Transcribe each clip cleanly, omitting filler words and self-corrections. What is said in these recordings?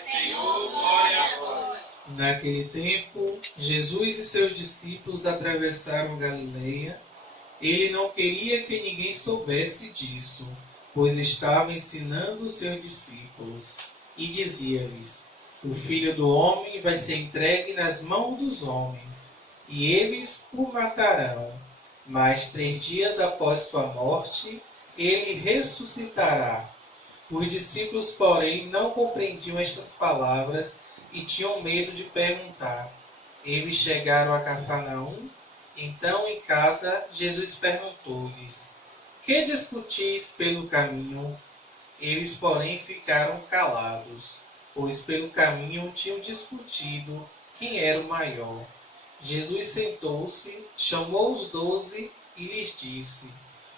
Senhor, glória a vós. Naquele tempo, Jesus e seus discípulos atravessaram Galileia. Ele não queria que ninguém soubesse disso, pois estava ensinando os seus discípulos. E dizia-lhes: o Filho do Homem vai ser entregue nas mãos dos homens, e eles o matarão. Mas 3 dias após sua morte, ele ressuscitará. Os discípulos, porém, não compreendiam estas palavras e tinham medo de perguntar. Eles chegaram a Cafarnaum. Então, em casa, Jesus perguntou-lhes: que discutis pelo caminho? Eles, porém, ficaram calados, pois pelo caminho tinham discutido quem era o maior. Jesus sentou-se, chamou os 12 e lhes disse: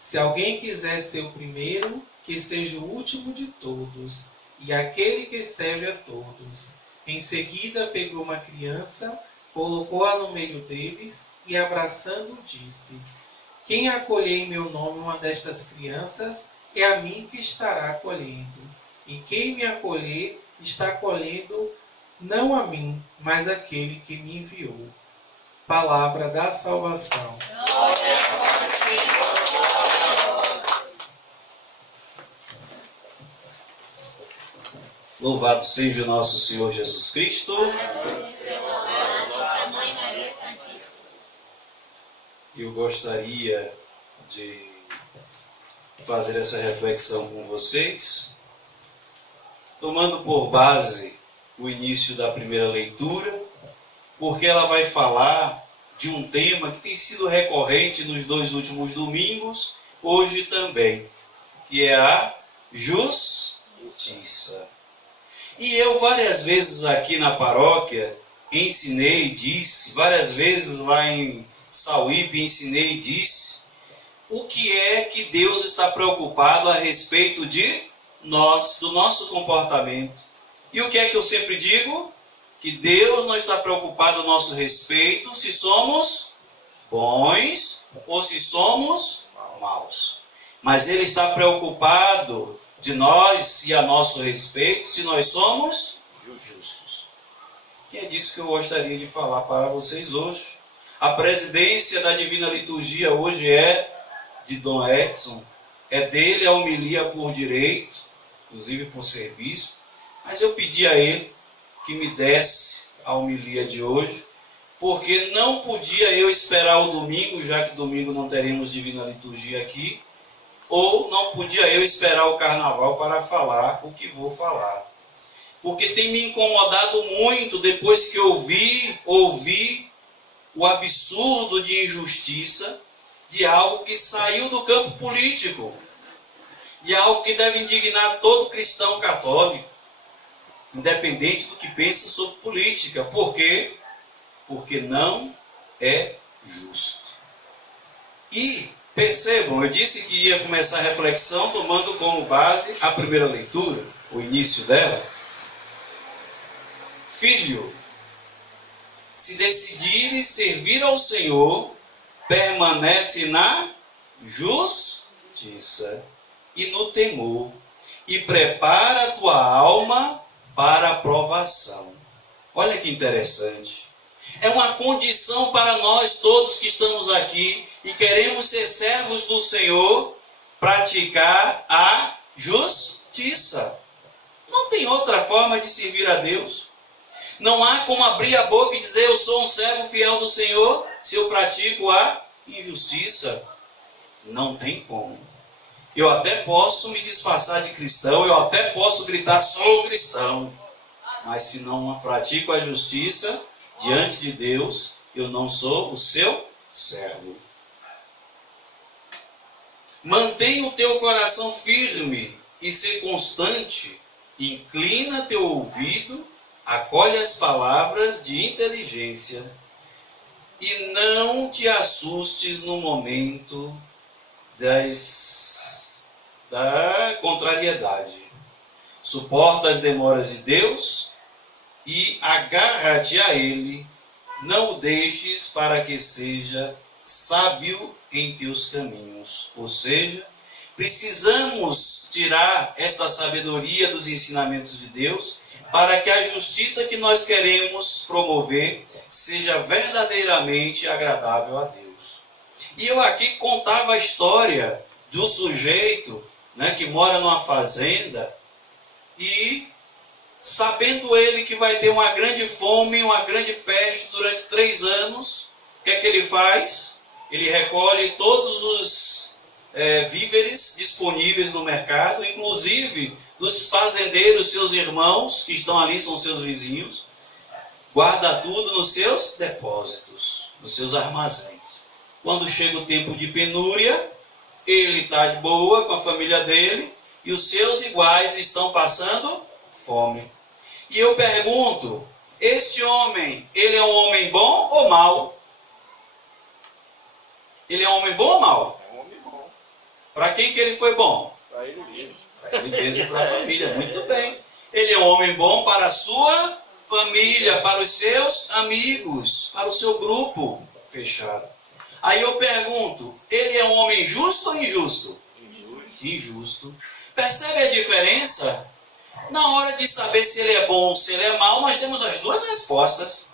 se alguém quiser ser o primeiro, que seja o último de todos, e aquele que serve a todos. Em seguida pegou uma criança, colocou-a no meio deles e, abraçando, disse: quem acolher em meu nome uma destas crianças, é a mim que estará acolhendo. E quem me acolher, está acolhendo não a mim, mas aquele que me enviou. Palavra da salvação. Glória a vós, Senhor. Louvado seja o nosso Senhor Jesus Cristo. Nossa Mãe Maria Santíssima. Eu gostaria de fazer essa reflexão com vocês, tomando por base o início da primeira leitura, porque ela vai falar de um tema que tem sido recorrente nos 2 últimos domingos, hoje também, que é a justiça. E eu várias vezes aqui na paróquia ensinei, disse, várias vezes lá em Sauípe ensinei e disse, o que é que Deus está preocupado a respeito de nós, do nosso comportamento. E o que é que eu sempre digo? Que Deus não está preocupado a nosso respeito se somos bons ou se somos maus. Mas Ele está preocupado de nós e a nosso respeito se nós somos justos. E é disso que eu gostaria de falar para vocês hoje. A presidência da Divina Liturgia hoje é de Dom Edson. É dele a homilia por direito, inclusive por ser bispo. Mas eu pedi a ele que me desse a homilia de hoje, porque não podia eu esperar o domingo, já que domingo não teremos Divina Liturgia aqui, ou não podia eu esperar o carnaval para falar o que vou falar. Porque tem me incomodado muito depois que ouvi o absurdo de injustiça de algo que saiu do campo político, de algo que deve indignar todo cristão católico, independente do que pensa sobre política. Por quê? Porque não é justo. E percebam, eu disse que ia começar a reflexão tomando como base a primeira leitura, o início dela. Filho, se decidires servir ao Senhor, permanece na justiça e no temor, e prepara a tua alma para a provação. Olha que interessante. É uma condição para nós todos que estamos aqui e queremos ser servos do Senhor, praticar a justiça. Não tem outra forma de servir a Deus. Não há como abrir a boca e dizer eu sou um servo fiel do Senhor se eu pratico a injustiça. Não tem como. Eu até posso me disfarçar de cristão, eu até posso gritar sou cristão, mas se não pratico a justiça diante de Deus, eu não sou o seu servo. Mantenha o teu coração firme e ser constante. Inclina teu ouvido, acolhe as palavras de inteligência e não te assustes no momento da contrariedade. Suporta as demoras de Deus e agarra-te a Ele. Não o deixes para que seja sábio em teus caminhos. Ou seja, Precisamos tirar esta sabedoria dos ensinamentos de Deus para que a justiça que nós queremos promover seja verdadeiramente agradável a Deus. E eu aqui contava a história do sujeito, né, que mora numa fazenda e, sabendo ele que vai ter uma grande fome, uma grande peste durante 3 anos, o que é que ele faz? Ele recolhe todos os víveres disponíveis no mercado, inclusive dos fazendeiros, seus irmãos, que estão ali, são seus vizinhos, guarda tudo nos seus depósitos, nos seus armazéns. Quando chega o tempo de penúria, ele está de boa com a família dele e os seus iguais estão passando fome. E eu pergunto, este homem, ele é um homem bom ou mau? Ele é um homem bom ou mau? É um homem bom. Para quem que ele foi bom? Para ele mesmo. Para ele mesmo e para a família. Muito bem. Ele é um homem bom para a sua família, para os seus amigos, para o seu grupo fechado. Aí eu pergunto, ele é um homem justo ou injusto? Injusto. Injusto. Percebe a diferença? Na hora de saber se ele é bom ou se ele é mau, nós temos as duas respostas.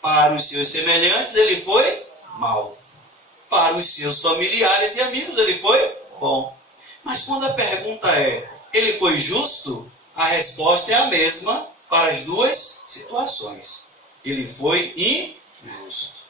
Para os seus semelhantes, ele foi mau. Para os seus familiares e amigos, ele foi bom. Mas quando a pergunta é, ele foi justo? A resposta é a mesma para as duas situações. Ele foi injusto.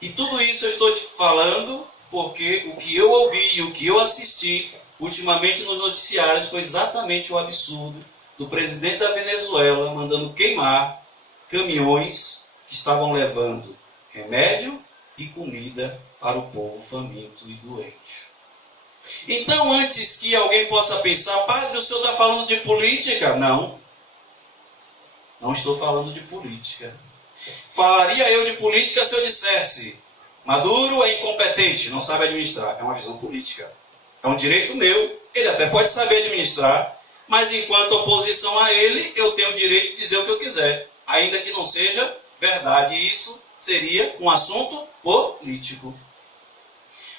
E tudo isso eu estou te falando porque o que eu ouvi e o que eu assisti ultimamente nos noticiários foi exatamente o absurdo do presidente da Venezuela mandando queimar caminhões que estavam levando remédio e comida para o povo faminto e doente. Então, antes que alguém possa pensar, padre, o senhor está falando de política? Não. Não estou falando de política. Falaria eu de política se eu dissesse, Maduro é incompetente, não sabe administrar. É uma visão política. É um direito meu. Ele até pode saber administrar, mas enquanto oposição a ele, eu tenho o direito de dizer o que eu quiser, ainda que não seja verdade. Isso seria um assunto político.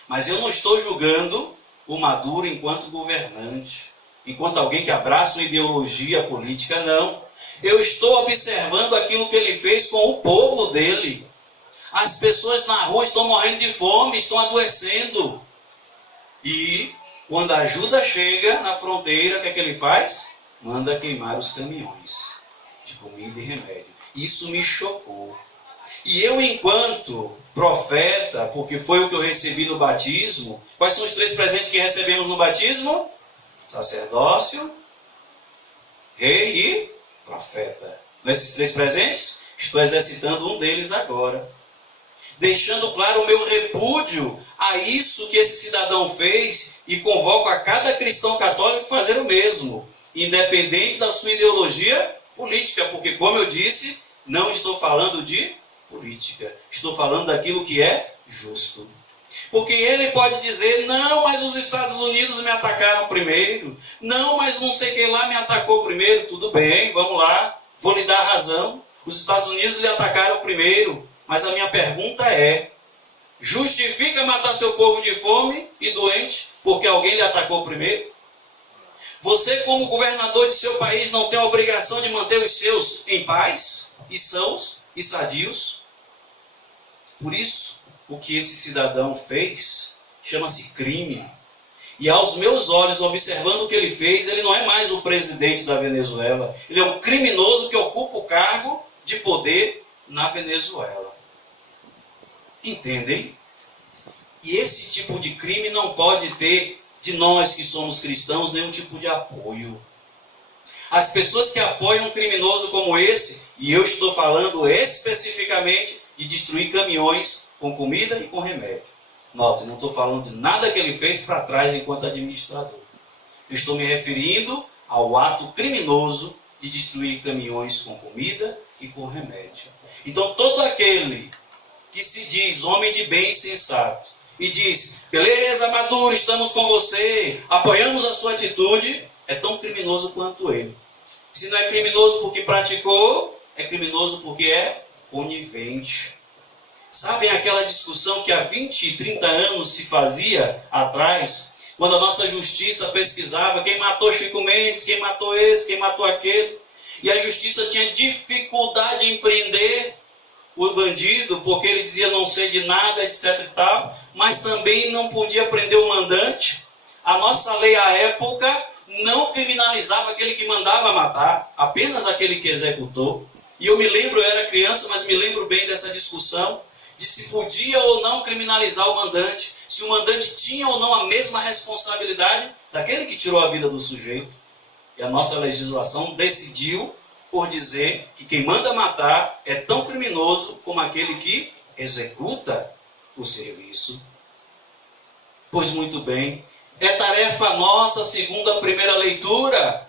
Mas eu não estou julgando o Maduro enquanto governante, enquanto alguém que abraça uma ideologia política, não. Eu estou observando aquilo que ele fez com o povo dele. As pessoas na rua estão morrendo de fome, estão adoecendo. E quando a ajuda chega na fronteira, o que é que ele faz? Manda queimar os caminhões de comida e remédio. Isso me chocou. E eu, enquanto profeta, porque foi o que eu recebi no batismo, quais são os 3 presentes que recebemos no batismo? Sacerdócio, rei e profeta. Nesses 3 presentes, estou exercitando um deles agora. Deixando claro o meu repúdio a isso que esse cidadão fez e convoco a cada cristão católico a fazer o mesmo, independente da sua ideologia política, porque, como eu disse, não estou falando de política, estou falando daquilo que é justo. Porque ele pode dizer, não, mas os Estados Unidos me atacaram primeiro, não, mas não sei quem lá me atacou primeiro. Tudo bem, vamos lá, vou lhe dar razão. Os Estados Unidos lhe atacaram primeiro, mas a minha pergunta é, justifica matar seu povo de fome e doente porque alguém lhe atacou primeiro? Você, como governador de seu país, não tem a obrigação de manter os seus em paz, e sãos, e sadios? Por isso, o que esse cidadão fez chama-se crime. E aos meus olhos, observando o que ele fez, ele não é mais o presidente da Venezuela. Ele é um criminoso que ocupa o cargo de poder na Venezuela. Entendem? E esse tipo de crime não pode ter, de nós que somos cristãos, nenhum tipo de apoio. As pessoas que apoiam um criminoso como esse, e eu estou falando especificamente de destruir caminhões com comida e com remédio. Note, não estou falando de nada que ele fez para trás enquanto administrador. Eu estou me referindo ao ato criminoso de destruir caminhões com comida e com remédio. Então, todo aquele que se diz homem de bem e sensato, e diz, beleza, Maduro, estamos com você, apoiamos a sua atitude, é tão criminoso quanto ele. Se não é criminoso porque praticou, é criminoso porque é conivente. Sabem aquela discussão que há 20 e 30 anos se fazia atrás, quando a nossa justiça pesquisava quem matou Chico Mendes, quem matou esse, quem matou aquele, e a justiça tinha dificuldade em prender o bandido, porque ele dizia não sei de nada, etc e tal, mas também não podia prender o mandante. A nossa lei à época não criminalizava aquele que mandava matar, apenas aquele que executou. E eu me lembro, eu era criança, mas me lembro bem dessa discussão, de se podia ou não criminalizar o mandante, se o mandante tinha ou não a mesma responsabilidade daquele que tirou a vida do sujeito. E a nossa legislação decidiu por dizer que quem manda matar é tão criminoso como aquele que executa o serviço. Pois muito bem, é tarefa nossa, segundo a primeira leitura,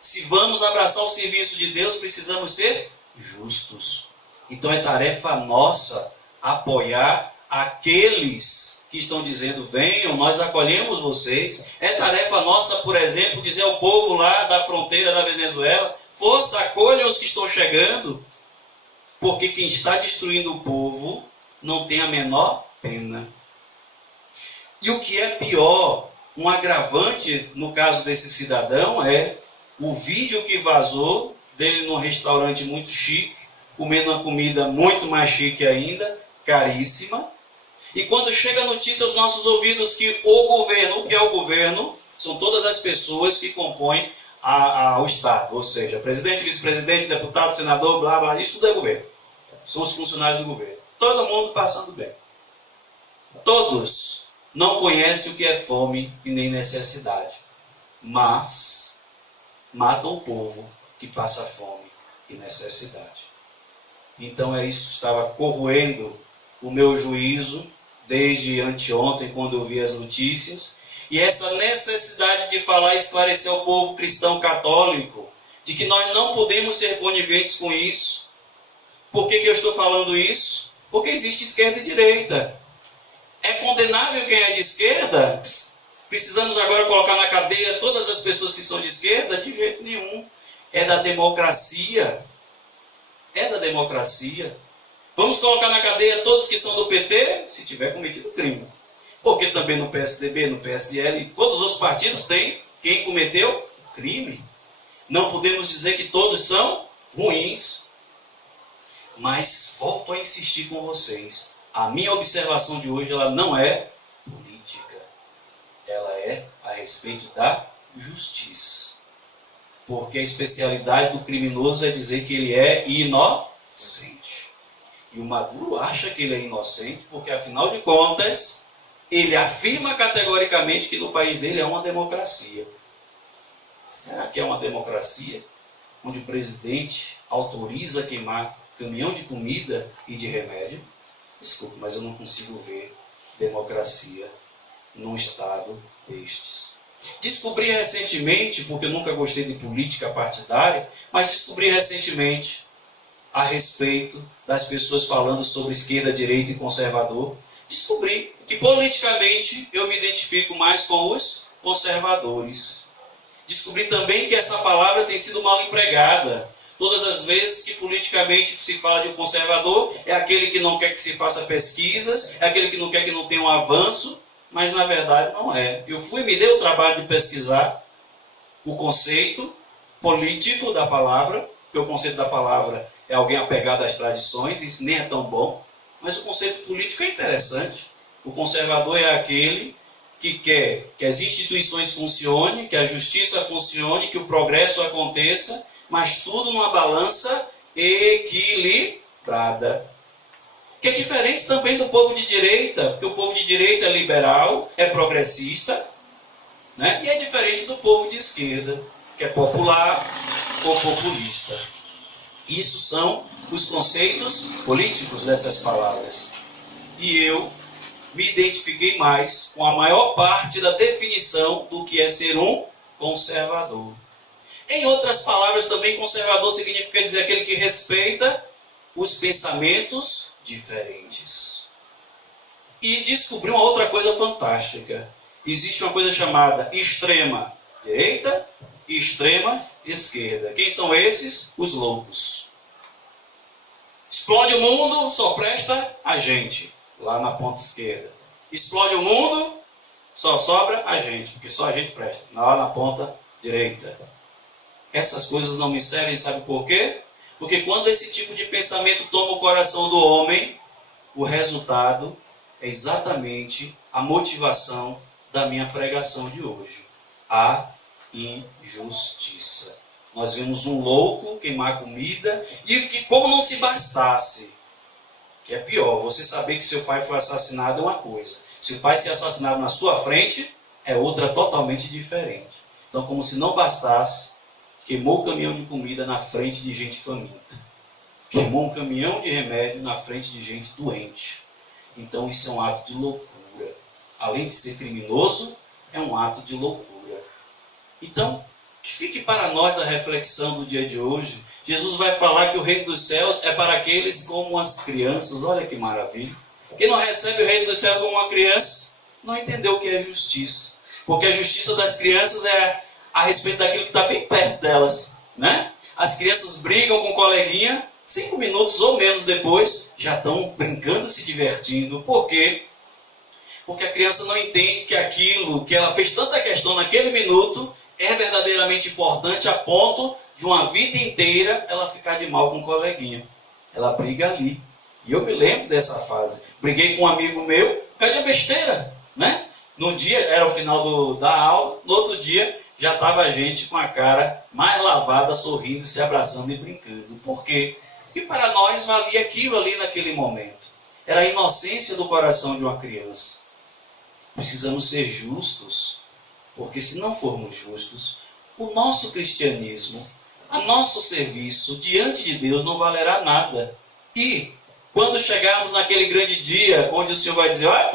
se vamos abraçar o serviço de Deus, precisamos ser justos. Então é tarefa nossa apoiar aqueles que estão dizendo, venham, nós acolhemos vocês. É tarefa nossa, por exemplo, dizer ao povo lá da fronteira da Venezuela, força, acolham os que estão chegando, porque quem está destruindo o povo não tem a menor pena. E o que é pior, um agravante no caso desse cidadão é o vídeo que vazou dele num restaurante muito chique, comendo uma comida muito mais chique ainda, caríssima. E quando chega a notícia aos nossos ouvidos que o que é o governo, são todas as pessoas que compõem o Estado, ou seja, presidente, vice-presidente, deputado, senador, blá, blá, isso tudo é governo. São os funcionários do governo. Todo mundo passando bem. Todos não conhecem o que é fome e nem necessidade, mas matam o povo que passa fome e necessidade. Então é isso que estava corroendo o meu juízo desde anteontem, quando eu vi as notícias, e essa necessidade de falar e esclarecer ao povo cristão católico de que nós não podemos ser coniventes com isso. Por que eu estou falando isso? Porque existe esquerda e direita. É condenável quem é de esquerda? Precisamos agora colocar na cadeia todas as pessoas que são de esquerda? De jeito nenhum. É da democracia. É da democracia. Vamos colocar na cadeia todos que são do PT, se tiver cometido crime. Porque também no PSDB, no PSL, e todos os outros partidos têm quem cometeu crime. Não podemos dizer que todos são ruins. Mas volto a insistir com vocês. A minha observação de hoje ela não é política. Ela é a respeito da justiça. Porque a especialidade do criminoso é dizer que ele é inocente. E o Maduro acha que ele é inocente porque, afinal de contas, ele afirma categoricamente que no país dele é uma democracia. Será que é uma democracia onde o presidente autoriza queimar caminhão de comida e de remédio? Desculpe, mas eu não consigo ver democracia num estado destes. Descobri recentemente, porque eu nunca gostei de política partidária, mas descobri recentemente a respeito das pessoas falando sobre esquerda, direita e conservador. Descobri que politicamente eu me identifico mais com os conservadores. Descobri também que essa palavra tem sido mal empregada. Todas as vezes que politicamente se fala de um conservador, é aquele que não quer que se faça pesquisas, é aquele que não quer que não tenha um avanço, mas na verdade não é. Eu me dei o trabalho de pesquisar o conceito político da palavra, porque o conceito da palavra é alguém apegado às tradições, isso nem é tão bom, mas o conceito político é interessante. O conservador é aquele que quer que as instituições funcionem, que a justiça funcione, que o progresso aconteça, mas tudo numa balança equilibrada. Que é diferente também do povo de direita, porque o povo de direita é liberal, é progressista, né? E é diferente do povo de esquerda, que é popular ou populista. Isso são os conceitos políticos dessas palavras. E eu me identifiquei mais com a maior parte da definição do que é ser um conservador. Em outras palavras, também conservador significa dizer aquele que respeita os pensamentos diferentes. E descobri uma outra coisa fantástica. Existe uma coisa chamada extrema direita e extrema esquerda. Quem são esses? Os loucos. Explode o mundo, só presta a gente, lá na ponta esquerda. Explode o mundo, Só sobra a gente, porque só a gente presta. Lá na ponta direita. Essas coisas não me servem, sabe por quê? Porque quando esse tipo de pensamento toma o coração do homem, o resultado é exatamente a motivação da minha pregação de hoje. A injustiça. Nós vemos um louco queimar comida e que, como não se bastasse, que é pior, você saber que seu pai foi assassinado é uma coisa. Se o pai ser assassinado na sua frente, é outra totalmente diferente. Então, como se não bastasse, queimou o caminhão de comida na frente de gente faminta. Queimou um caminhão de remédio na frente de gente doente. Então, isso é um ato de loucura. Além de ser criminoso, é um ato de loucura. Então, que fique para nós a reflexão do dia de hoje. Jesus vai falar que o reino dos céus é para aqueles como as crianças. Olha que maravilha. Quem não recebe o reino dos céus como uma criança, não entendeu o que é justiça. Porque a justiça das crianças é a respeito daquilo que está bem perto delas, né? As crianças brigam com o coleguinha, 5 minutos ou menos depois, já estão brincando, se divertindo. Por quê? Porque a criança não entende que aquilo que ela fez tanta questão naquele minuto é verdadeiramente importante a ponto de uma vida inteira ela ficar de mal com o coleguinha. Ela briga ali. E eu me lembro dessa fase. Briguei com um amigo meu, por causa de besteira, né? No dia, era o final da aula, no outro dia já estava a gente com a cara mais lavada, sorrindo, se abraçando e brincando. Por quê? Porque para nós valia aquilo ali naquele momento. Era a inocência do coração de uma criança. Precisamos ser justos, porque se não formos justos, o nosso cristianismo, o nosso serviço diante de Deus não valerá nada. E quando chegarmos naquele grande dia, onde o Senhor vai dizer, olha,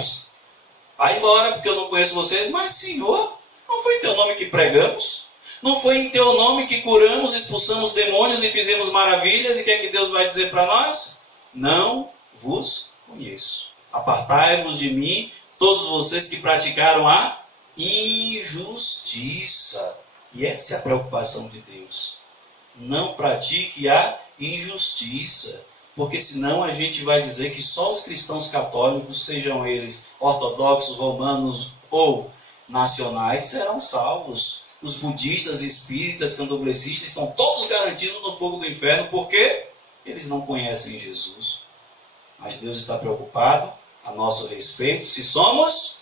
vai embora porque eu não conheço vocês, mas Senhor, não foi em teu nome que pregamos? Não foi em teu nome que curamos, expulsamos demônios e fizemos maravilhas? E o que é que Deus vai dizer para nós? Não vos conheço. Apartai-vos de mim, todos vocês que praticaram a injustiça. E essa é a preocupação de Deus. Não pratique a injustiça. Porque senão a gente vai dizer que só os cristãos católicos, sejam eles ortodoxos, romanos ou nacionais, serão salvos. Os budistas, espíritas, candomblecistas estão todos garantidos no fogo do inferno porque eles não conhecem Jesus. Mas Deus está preocupado a nosso respeito se somos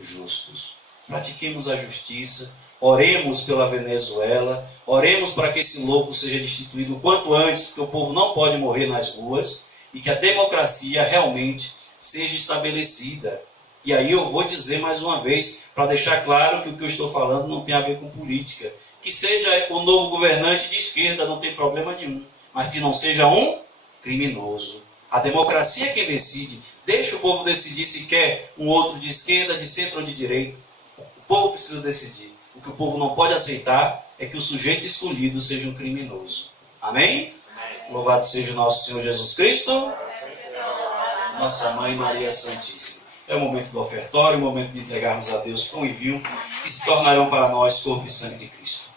justos. Pratiquemos a justiça, oremos pela Venezuela, oremos para que esse louco seja destituído o quanto antes, porque o povo não pode morrer nas ruas, e que a democracia realmente seja estabelecida. E aí eu vou dizer mais uma vez, para deixar claro que o que eu estou falando não tem a ver com política. Que seja o novo governante de esquerda, não tem problema nenhum, mas que não seja um criminoso. A democracia é quem decide. Deixa o povo decidir se quer um outro de esquerda, de centro ou de direita. O povo precisa decidir. O que o povo não pode aceitar é que o sujeito escolhido seja um criminoso. Amém? Amém. Louvado seja o nosso Senhor Jesus Cristo. Nossa Mãe Maria Santíssima. É o momento do ofertório, o momento de entregarmos a Deus pão e vinho, que se tornarão para nós corpo e sangue de Cristo.